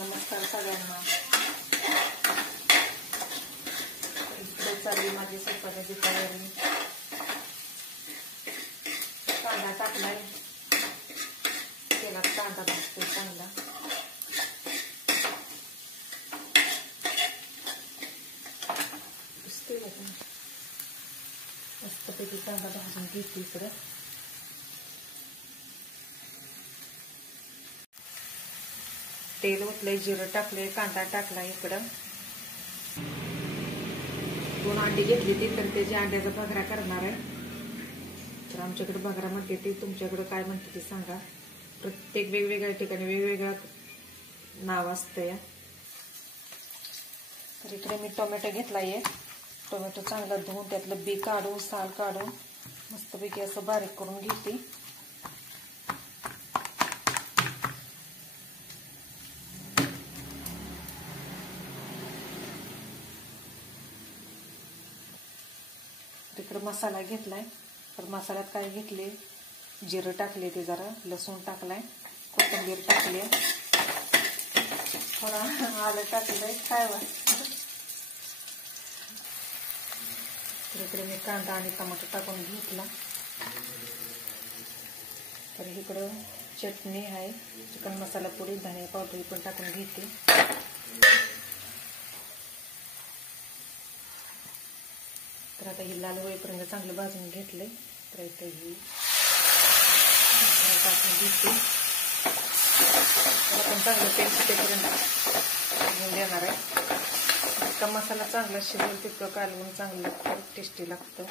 नमस्कार सगळ्यांना. इकडे चालली माझी स्वयंपाकाची तयारी. कांदा टाकलाय, तेलात कांदा भाजतोय चांगला. मस्तपैकी कांदा भाजून घेते इकडं. तेल ओतलंय, जिरं टाकलंय, कांदा टाकला इकडं. 2 अंडी घेतली ती, तर त्याची अंड्याचा बघरा करणार आहे. तर आमच्याकडे बघरा म्हणते ती, तुमच्याकडे काय म्हणते ते सांगा. प्रत्येक वेगवेगळ्या ठिकाणी वेगवेगळं नाव असतं या. तर इकडे मी टोमॅटो घेतलाय. टोमॅटो चांगला धुवून त्यातलं बी काढून साल काढून मस्तपैकी असं बारीक करून घेते. इकडे मसाला घेतलाय. तर मसाल्यात काय घेतले, जिरं टाकले, ते जरा लसूण टाकलाय, कोथिंबीर टाकली, थोडा आलं टाकलंय. काय तर इकडे मी कांदा आणि टमाटर टाकून घेतला. तर इकडं चटणी आहे, चिकन मसाला पुडी, धनिया पावडर पण टाकून घेते. तर आता ही लाल होईपर्यंत चांगलं भाजून घेतले. तर इथे ही टाकून घेते. आपण चांगलं तेल सुटेपर्यंत घेऊन देणार आहे. इतका मसाला चांगला शिजवून तितकं कालवून चांगलं लागतं, टेस्टी लागतं.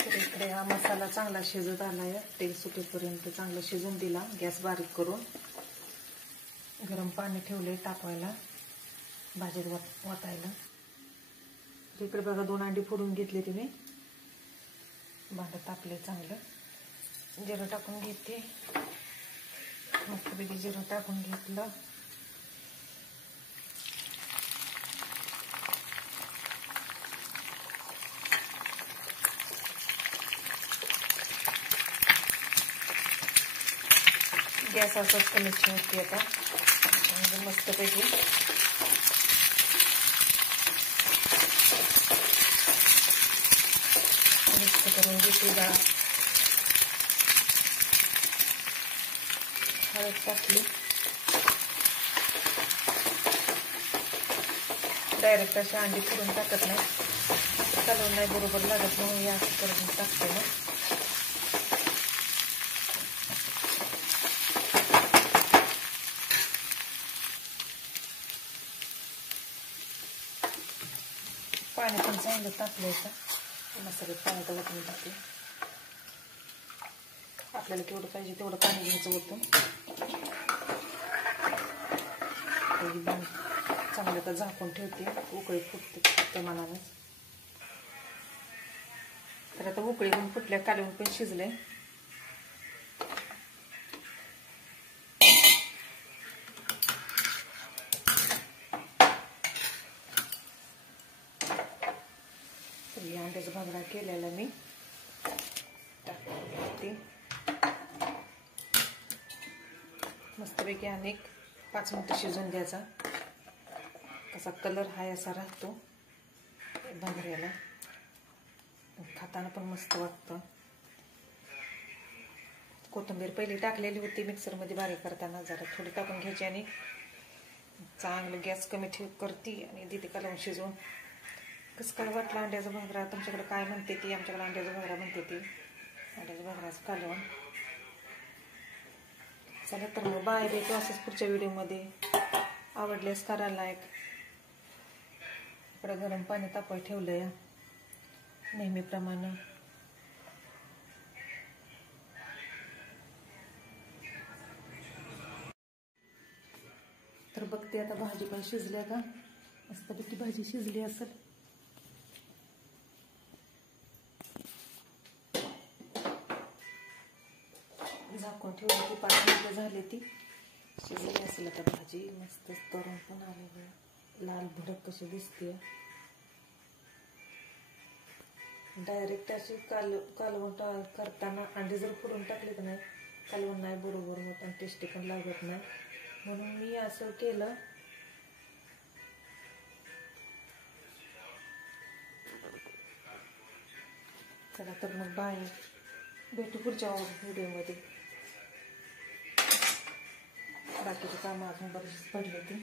तर इकडे हा मसाला चांगला शिजत आलाय. तेल सुटेपर्यंत चांगलं शिजून दिला. गॅस बारीक करून गरम पाणी ठेवले तापवायला, भाजीत वाटायला. इकडे बघा 2 अंडी फोडून घेतले तुम्ही. भांडं तापले चांगलं. जिरं टाकून घेते. मस्तपैकी जिरं टाकून घेतलं. गॅस असंच कमी ठेवते आता. मस्तपैकी मिक्स करून घेते. डाळ हळद टाकली. डायरेक्ट अशी अंडी फोडून टाकत नाही, कालवून नाही बरोबर लागत, म्हणून या असं करून टाकते ना. पाणी पण चांगलं तापलं होतं. मसाल्यात पाणी तर वतून टाकते. आपल्याला केवढं पाहिजे तेवढं पाणी घ्यायचं होतं. चांगलं तर झाकून ठेवते, उकळी फुटते मनानेच. तर आता उकळी पण फुटल्या, कालवून पण शिजले. अंड्याचा भगरा केलेला मी टाकते. मस्तपैकी अनेक 5 मिनिटं शिजून द्यायचा. कसा कलर हाय असा राहतो भगऱ्याला, खाताना पण मस्त वाटतं. कोथिंबीर पहिली टाकलेली होती मिक्सरमध्ये बारीक करताना, जरा थोडी टाकून घ्यायची आणि चांगलं गॅस कमी करते आणि तिथे कालवून शिजवून. कसं काय वाटलं अंड्याचा भगरा? तुमच्याकडे काय म्हणते ती? आमच्याकडे अंड्याचा भगरा म्हणते ती. अंड्याचा भगराचं कालवण. चला तर मग बाय, भेटू असंच पुढच्या व्हिडिओमध्ये. आवडल्यास करा लाईक. इकडं गरम पाणी तापवाय ठेवलंय नेहमीप्रमाणे. तर बघते आता भाजी पण शिजल्या का. मस्तपैकी भाजी शिजली असेल. झाकून ठेवली ती, 5 मिनिटं झाली, ती शिजली असेल आता भाजी. मस्त तळून पण आलेली, लाल भडक कशी दिसते. डायरेक्ट अशी कालवण करताना अंडी जर फोडून टाकली तर नाही कालवण नाही बरोबर होत आणि टेस्टी पण लागत नाही, म्हणून मी असं केलं. चला तर मग बाय, भेटू पुढच्या व्हिडिओमध्ये. बाकीचे कामं अजून बरेच पडले ते.